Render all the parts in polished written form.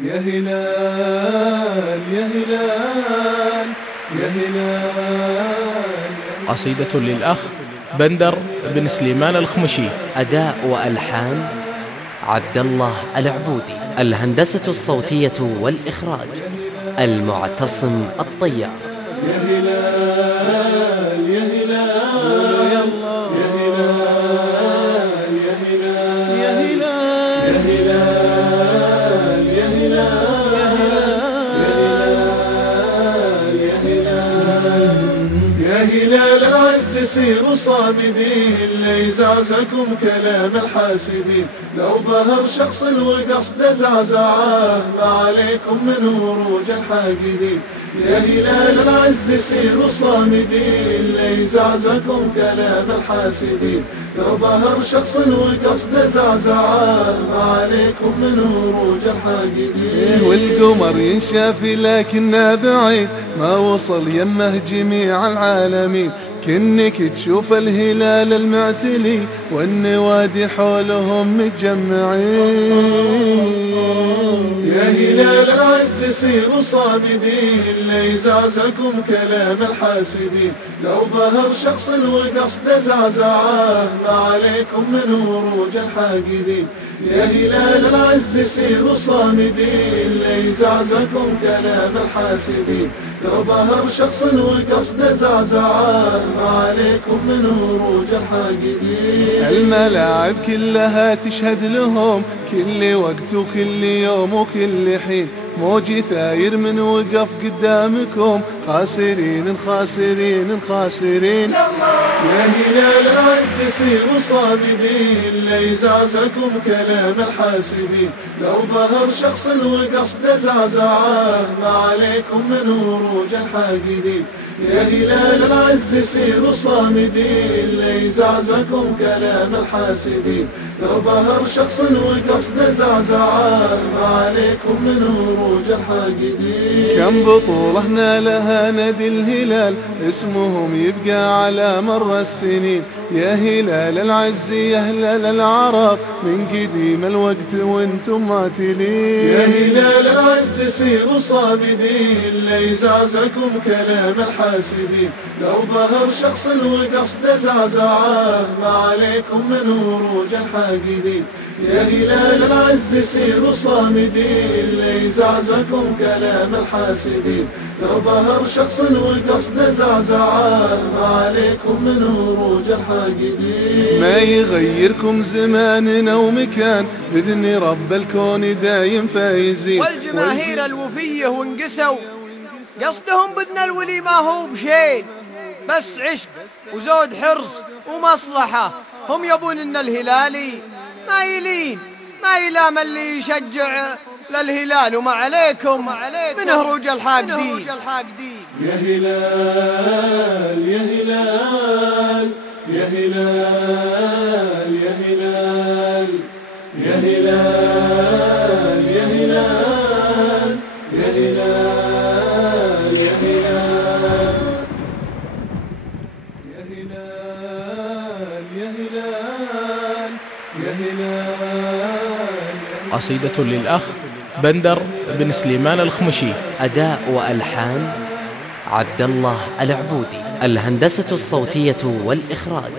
يا هلال يا هلال يا هلال. قصيدة للأخ بندر بن سليمان الخمشي. أداء وألحان عبد الله العبودي. الهندسة الصوتية والإخراج المعتصم الطيار. يا هلال يا هلال يا هلال يا هلال يا هلال يا هلال يا هلال يا هلال العز سيروا صامدين ليزعزعكم كلام الحاسدين. لو ظهر شخص وقصد زعزعه ما عليكم من وروج الحاقدين. يا هلال العز سيروا صامدين ليزعزعكم كلام الحاسدين. لو ظهر شخص وقصد زعزعه ما عليكم من وروج الحاقدين. والقمر ينشاف لكنه بعيد ما وصل يمه جميع العالمين. كنك تشوف الهلال المعتلي والنوادي حولهم متجمعين. يا هلال العز سيروا صامدين ليزعزعكم كلام الحاسدين. لو ظهر شخص وقصد زعزعه ما عليكم من وروج الحاقدين. يا هلال العز سيروا صامدين ليزعزعكم كلام الحاسدين. لو ظهر شخص وقصد زعزعه ما عليكم من وروج الحاقدين. الملاعب كلها تشهد لهم كل وقت وكل يوم وكل حين. موجي ثاير من وقف قدامكم خاسرين خاسرين خاسرين. يا هلال العز سيروا صامدين ليزعزعكم كلام الحاسدين. لو ظهر شخص وقصد زعزعه ما عليكم من وروج الحاقدين. يا هلال العز سيروا صامدين ليزعزعكم كلام الحاسدين. لو ظهر شخص وقصد زعزعه ما عليكم من وروج الحاقدين. كم بطولة نالها نادي الهلال اسمهم يبقى على مر السنين. يا هلال العز يا هلال العرب من قديم الوقت وانتم ماتلين. يا هلال العز سيروا صامدين ليزعزعكم كلام الحاسدين. لو ظهر شخص وقصد زعزعه ما عليكم من وروج الحاقدين. يا هلال العز سيروا صامدين ليزعزعكم كلام الحاسدين. لو ظهر شخص وقصد زعزعه ما عليكم من وروج الحاقدين. ما يغيركم زماننا ومكان بإذن رب الكون دايم فايزين. والجماهير الوفية وانقسوا قصدهم بإذن الولي ما هو بشين بس عشق وزود حرص ومصلحة. هم يبون إن الهلالي ما يلام اللي يشجع للهلال وما عليكم من هروج الحاقدين. يا هلال يا هلال يا هلال يا هلال يا هلال يا هلال يا هلال يا هلال يا هلال يا هلال. قصيدة للأخ بندر بن سليمان الخمشي. أداء وألحان عبد الله العبودي. الهندسة الصوتية والإخراج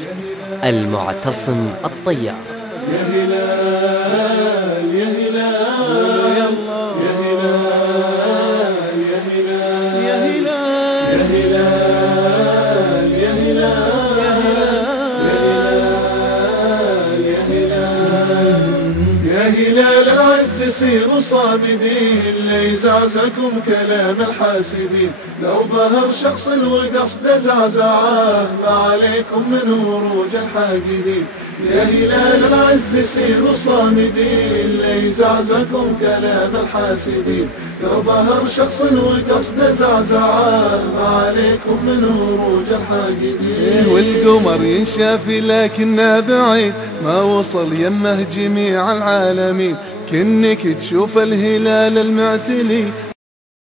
المعتصم الطيار. يا هلال يا هلال يا هلال يا هلال يا هلال يا هلال يا هلال يا هلال يا هلال العز سيروا صامدين ليزعزعكم كلام الحاسدين. لو ظهر شخص وقصد زعزعه ما عليكم من وروج الحاقدين. يا هلال العز سيروا صامدين ليزعزعكم كلام الحاسدين. لو ظهر شخص وقصد زعزعه ما عليكم من وروج الحاقدين. والقمر ينشاف لكنه بعيد ما وصل يمه جميع العالمين. كنك تشوف الهلال المعتلي